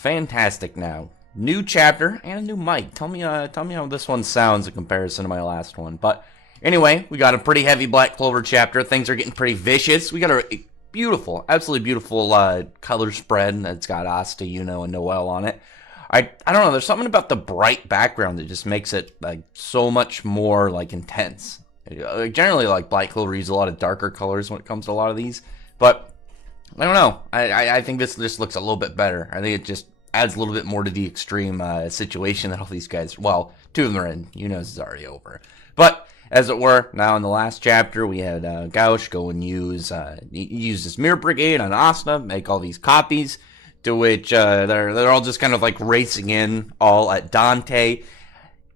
fantastic now. New chapter and a new mic. Tell me how this one sounds in comparison to my last one. But anyway, we got a pretty heavy Black Clover chapter. Things are getting pretty vicious. We got a beautiful, absolutely beautiful color spread. It's got Asta, and Noelle on it. I don't know. There's something about the bright background that just makes it like so much more like intense. Generally, like Black Clover uses a lot of darker colors when it comes to a lot of these, but I don't know. I think this just looks a little bit better. I think it just adds a little bit more to the extreme situation that all these guys, well, two of them are in. This is already over. But, as it were, now in the last chapter, we had Gauche go and use this Mirror Brigade on Asta, make all these copies, to which they're all just kind of like racing in all at Dante.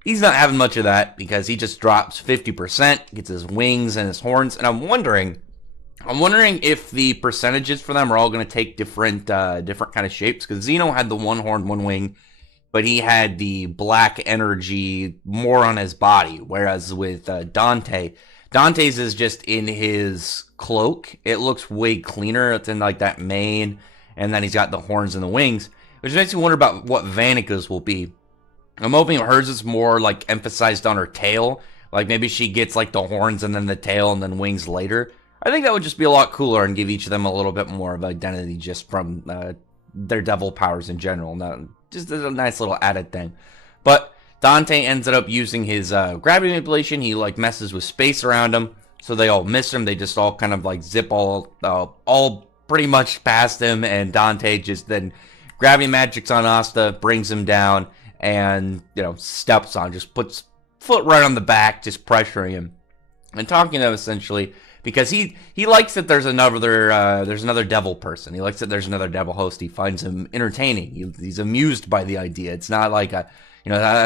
He's not having much of that because he just drops 50%, gets his wings and his horns, and I'm wondering if the percentages for them are all going to take different kind of shapes, because Zeno had the one horn, one wing, but he had the black energy more on his body, whereas with Dante's is just in his cloak. It looks way cleaner. It's in like that mane, and then he's got the horns and the wings, which makes me wonder about what Vanica's will be. I'm hoping hers is more like emphasized on her tail, like maybe she gets like the horns and then the tail and then wings later. I think that would just be a lot cooler and give each of them a little bit more of identity just from their devil powers in general. Just a nice little added thing. But Dante ends up using his gravity manipulation. He like messes with space around him, so they all miss him. They just all kind of like zip all pretty much past him, and Dante just then gravity magics on Asta, brings him down, and steps on, just puts foot right on the back, just pressuring him and talking to him essentially. Because he likes that there's another devil person. He likes that there's another devil host. He finds him entertaining. He's amused by the idea. It's not like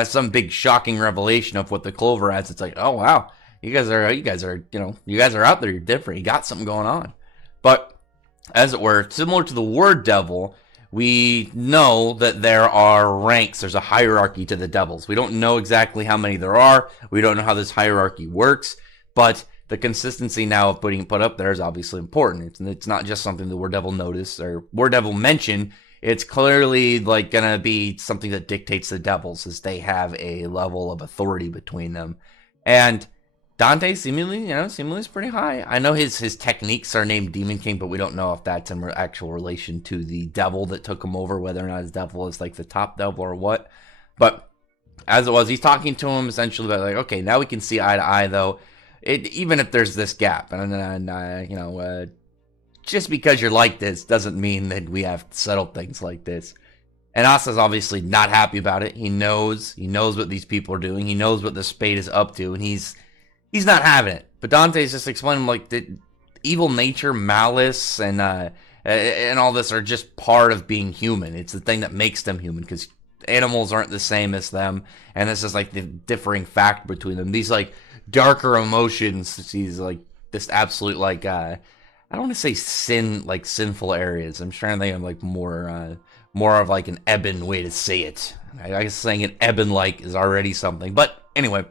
some big shocking revelation of what the Clover has. It's like, oh wow, you guys are out there. You're different. You got something going on. But as it were, similar to the word devil, we know that there are ranks. There's a hierarchy to the devils. We don't know exactly how many there are. We don't know how this hierarchy works, but the consistency now of putting put up there is obviously important. It's not just something the Word Devil noticed or Word Devil mentioned. It's clearly like gonna be something that dictates the devils, as they have a level of authority between them. And Dante seemingly is pretty high. I know his techniques are named Demon King, but we don't know if that's in actual relation to the devil that took him over, whether or not his devil is like the top devil or what. But as it was, he's talking to him essentially about like, okay, now we can see eye to eye though. Even if there's this gap, and just because you're like this doesn't mean that we have to settle things like this. And Asta's obviously not happy about it. He knows what these people are doing. He knows what the Spade is up to, and he's not having it. But Dante's just explaining like the evil nature, malice, and all this are just part of being human. It's the thing that makes them human, because animals aren't the same as them, and this is like the differing factor between them. These like darker emotions, these like this absolute like I don't want to say sinful areas. I'm trying to think of like more of like an Eben way to say it. I guess saying it Eben like is already something. But anyway,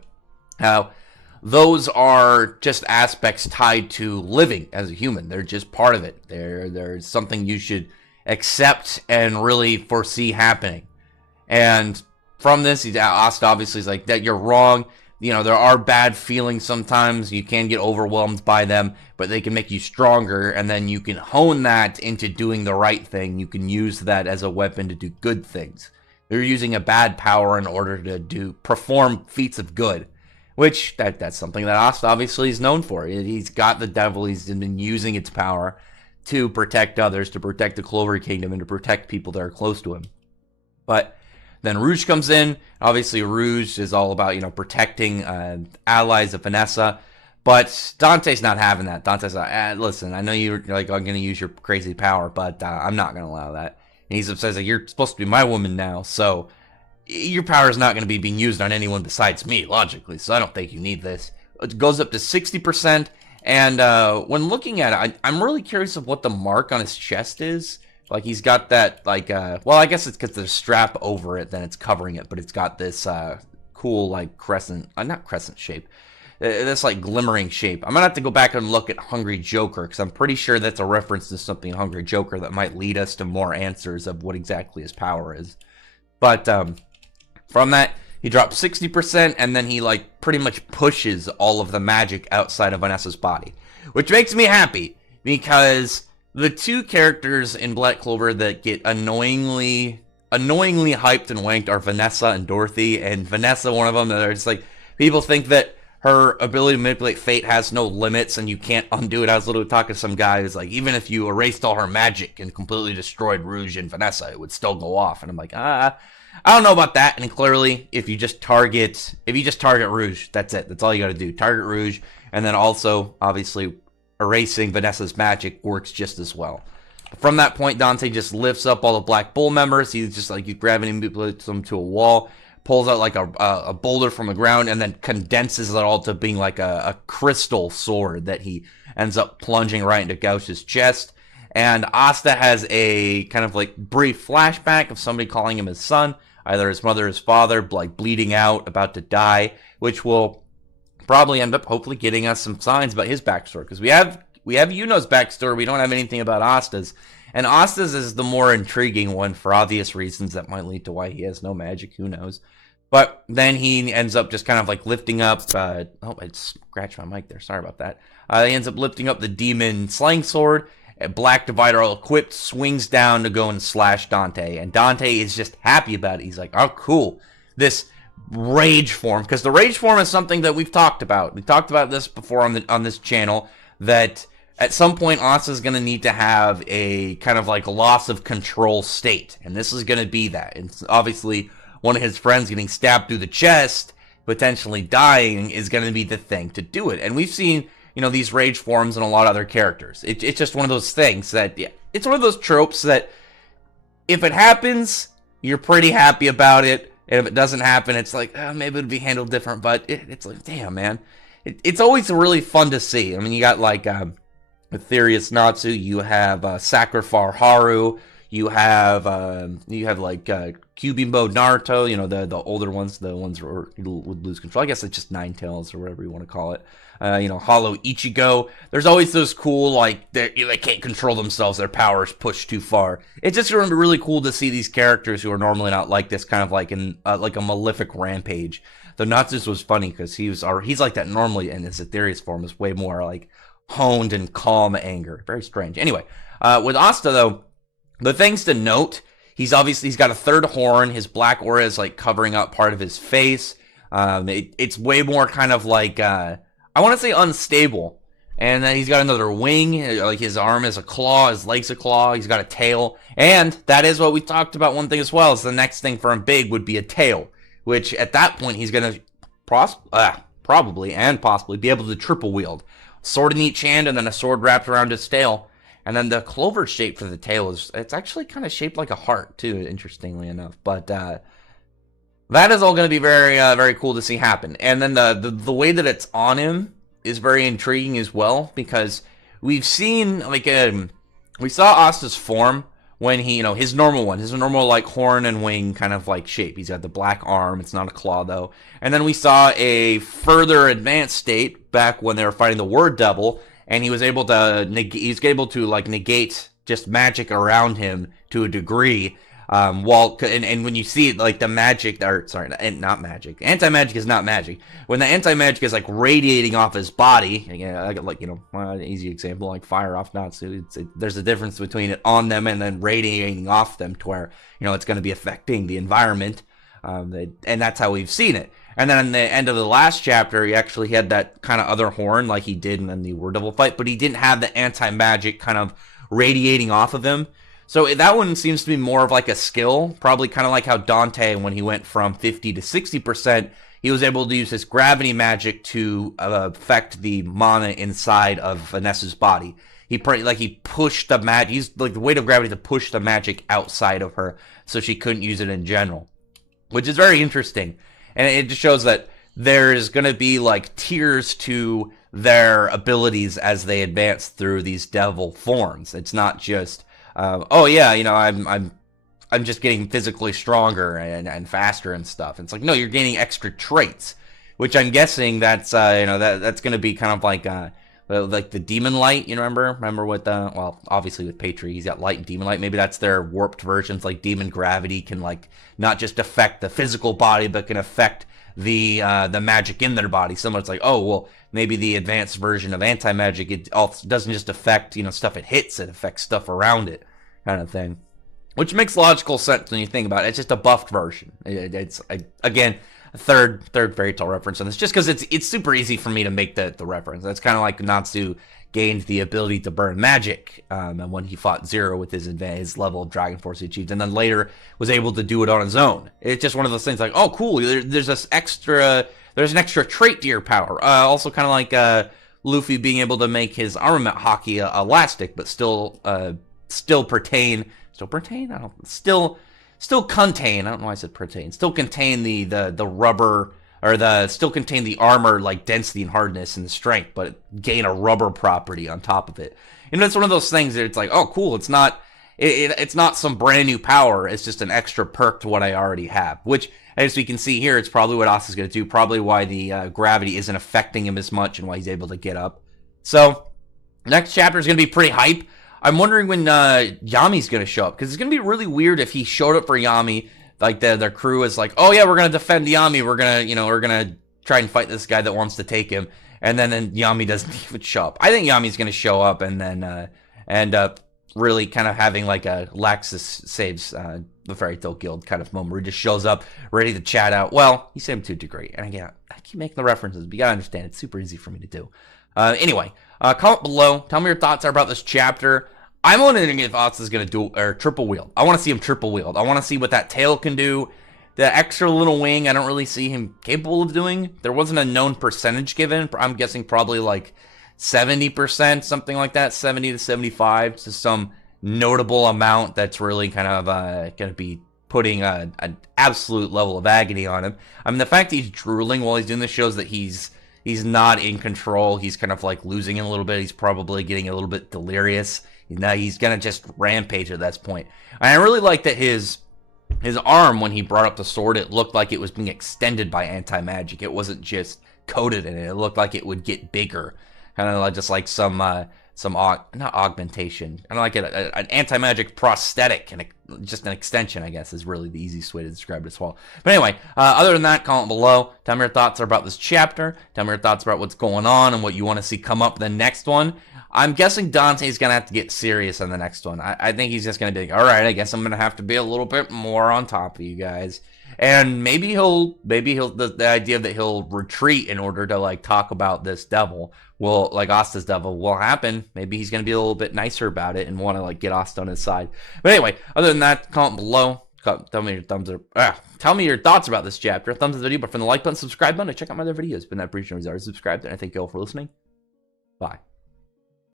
those are just aspects tied to living as a human. They're just part of it. They're something you should accept and really foresee happening. And from this, Asta obviously is like, that you're wrong. There are bad feelings sometimes. You can get overwhelmed by them, but they can make you stronger, and then you can hone that into doing the right thing. You can use that as a weapon to do good things. They're using a bad power in order to perform feats of good, which that's something that Asta obviously is known for. He's got the devil. He's been using its power to protect others, to protect the Clover Kingdom, and to protect people that are close to him. But then Rouge comes in. Obviously, Rouge is all about, protecting allies of Vanessa. But Dante's not having that. Dante's like, listen, I know you're like, I'm going to use your crazy power, but I'm not going to allow that. And he's upset, like, you're supposed to be my woman now, so your power is not going to be being used on anyone besides me, logically, so I don't think you need this. It goes up to 60%, and when looking at it, I'm really curious of what the mark on his chest is. Like, he's got that, like, well, I guess it's because there's a strap over it, then it's covering it, but it's got this cool, like, crescent, not crescent shape, this like glimmering shape. I'm gonna have to go back and look at Hungry Joker because I'm pretty sure that's a reference to something in Hungry Joker that might lead us to more answers of what exactly his power is. But from that, he drops 60%, and then he like pretty much pushes all of the magic outside of Vanessa's body, which makes me happy because the two characters in Black Clover that get annoyingly hyped and wanked are Vanessa and Dorothy. And Vanessa, one of them, that are just like, people think that her ability to manipulate fate has no limits and you can't undo it. I was literally talking to some guy who's like, even if you erased all her magic and completely destroyed Rouge and Vanessa, it would still go off. And I'm like, I don't know about that. And clearly, if you just target Rouge, that's it. That's all you got to do. Target Rouge, and then also, obviously, erasing Vanessa's magic works just as well. From that point, Dante just lifts up all the Black Bull members. He's just like, he gravity manipulates them to a wall, pulls out like a boulder from the ground, and then condenses it all to being like a crystal sword that he ends up plunging right into Gauch's chest. And Asta has a kind of like brief flashback of somebody calling him his son, either his mother or his father, like bleeding out, about to die, which will probably end up hopefully getting us some signs about his backstory, because we have Yuno's backstory. We don't have anything about Asta's, and Asta's is the more intriguing one for obvious reasons that might lead to why he has no magic. Who knows? But then he ends up just kind of like lifting up. I scratched my mic there. Sorry about that. He ends up lifting up the demon slaying sword. A Black Divider, all equipped, swings down to go and slash Dante, and Dante is just happy about it. He's like, "Oh, cool! This rage form," because the rage form is something that we've talked about. We talked about this before on this channel, that at some point Asta's going to need to have a kind of like loss of control state, and this is going to be that. And obviously, one of his friends getting stabbed through the chest, potentially dying, is going to be the thing to do it. And we've seen, these rage forms in a lot of other characters. It's just one of those things that, it's one of those tropes that if it happens, you're pretty happy about it. And if it doesn't happen, it's like, maybe it would be handled different. But it's like, damn, man. It's always really fun to see. I mean, you got like Aetherius Natsu, you have Sacrifar Haru, you have like Kyubimbo Naruto, the older ones, the ones who would lose control. I guess it's just Ninetales or whatever you want to call it. Hollow Ichigo. There's always those cool, like, they can't control themselves, their powers push too far. It's just really cool to see these characters who are normally not like this, kind of like in like a malefic rampage. The Natsus was funny because he's like that normally, and his Aetherius form is way more like honed and calm anger. Very strange. Anyway, with Asta though, the things to note, he's got a third horn. His black aura is like covering up part of his face. It's way more kind of like I want to say unstable. And then he's got another wing, like his arm is a claw, his leg's a claw, he's got a tail. And that is what we talked about, one thing as well, is the next thing for him big would be a tail, which at that point he's going to probably and possibly be able to triple wield. Sword in each hand and then a sword wrapped around his tail. And then the Clover shape for the tail it's actually kind of shaped like a heart too, interestingly enough. But that is all going to be very, very cool to see happen. And then the way that it's on him is very intriguing as well, because we've seen, like, we saw Asta's form when he, his normal like horn and wing kind of like shape. He's got the black arm. It's not a claw though. And then we saw a further advanced state back when they were fighting the Word Devil, and he was able to negate just magic around him to a degree. And when you see it, like the magic, not magic. Anti-magic is not magic. When the anti-magic is like radiating off his body, an easy example, like fire off Natsu. There's a difference between it on them and then radiating off them to where, it's going to be affecting the environment. And that's how we've seen it. And then in the end of the last chapter, he actually had that kind of other horn like he did in the Word Devil fight, but he didn't have the anti-magic kind of radiating off of him. So that one seems to be more of like a skill, probably kind of like how Dante, when he went from 50 to 60%, he was able to use his gravity magic to affect the mana inside of Vanessa's body. He pushed the magic, he's like the weight of gravity to push the magic outside of her so she couldn't use it in general, which is very interesting. And it just shows that there's going to be like tiers to their abilities as they advance through these devil forms. It's not just I'm just getting physically stronger and faster and stuff. It's like, no, you're gaining extra traits. which I'm guessing that's that's going to be kind of like the demon light. You remember with well, obviously with Patri, he's got light and demon light. Maybe that's their warped versions. Like demon gravity can like not just affect the physical body, but can affect the magic in their body. Someone's like, oh well, maybe the advanced version of anti-magic, it also doesn't just affect stuff it hits, it affects stuff around it, kind of thing. Which makes logical sense when you think about it. It's just a buffed version. It's again a third fairy tale reference, and it's just because it's super easy for me to make the reference. That's kind of like Natsu gained the ability to burn magic, and when he fought Zero with his level of Dragon Force he achieved, and then later was able to do it on his own. It's just one of those things like, oh cool, there's an extra trait to your power. Also kind of like Luffy being able to make his armament hockey elastic, but still pertain. Still pertain? I don't. Still contain. I don't know why I said pertain. Still contain the rubber, or still contain the armor like density and hardness and the strength, but gain a rubber property on top of it. It's one of those things that it's like, oh cool. It's not some brand new power. It's just an extra perk to what I already have. Which, as we can see here, it's probably what Asta's going to do. Probably why the gravity isn't affecting him as much and why he's able to get up. So next chapter is going to be pretty hype. I'm wondering when Yami's going to show up, because it's going to be really weird if he showed up for Yami, like their crew is like, oh yeah, we're going to defend Yami, we're going to try and fight this guy that wants to take him, and then Yami doesn't even show up. I think Yami's going to show up and then end up really kind of having like a Laxus saves the Fairy Tail Guild kind of moment where he just shows up ready to chat out. Well, he saved him to a degree, and again, I keep making the references, but you gotta understand, it's super easy for me to do. Anyway, comment below. Tell me your thoughts are about this chapter. I'm wondering if Asta's going to do or triple wield. I want to see him triple wield. I want to see what that tail can do. The extra little wing, I don't really see him capable of doing. There wasn't a known percentage given. I'm guessing probably like 70%, something like that, 70 to 75. To some notable amount that's really kind of going to be putting an absolute level of agony on him. I mean, the fact that he's drooling while he's doing this shows that he's not in control. He's kind of like losing it a little bit. He's probably getting a little bit delirious. Now he's gonna just rampage at this point. And I really like that his arm, when he brought up the sword, it looked like it was being extended by anti-magic. It wasn't just coated in it. It looked like it would get bigger, kind of like just like not augmentation, kind of like an anti-magic prosthetic, and just an extension, I guess, is really the easiest way to describe it as well. But anyway, other than that, comment below. Tell me your thoughts about this chapter. Tell me your thoughts about what's going on and what you want to see come up in the next one. I'm guessing Dante's going to have to get serious on the next one. I think he's just going to be like, all right, I guess I'm going to have to be a little bit more on top of you guys. And maybe the idea that he'll retreat in order to like talk about this devil will, like Asta's devil, will happen. Maybe he's going to be a little bit nicer about it and want to like get Asta on his side. But anyway, other than that, comment below. Tell me your tell me your thoughts about this chapter. Thumbs up the video, but from the like button, subscribe button, and check out my other videos. Been that appreciated, subscribed, and I thank you all for listening. Bye.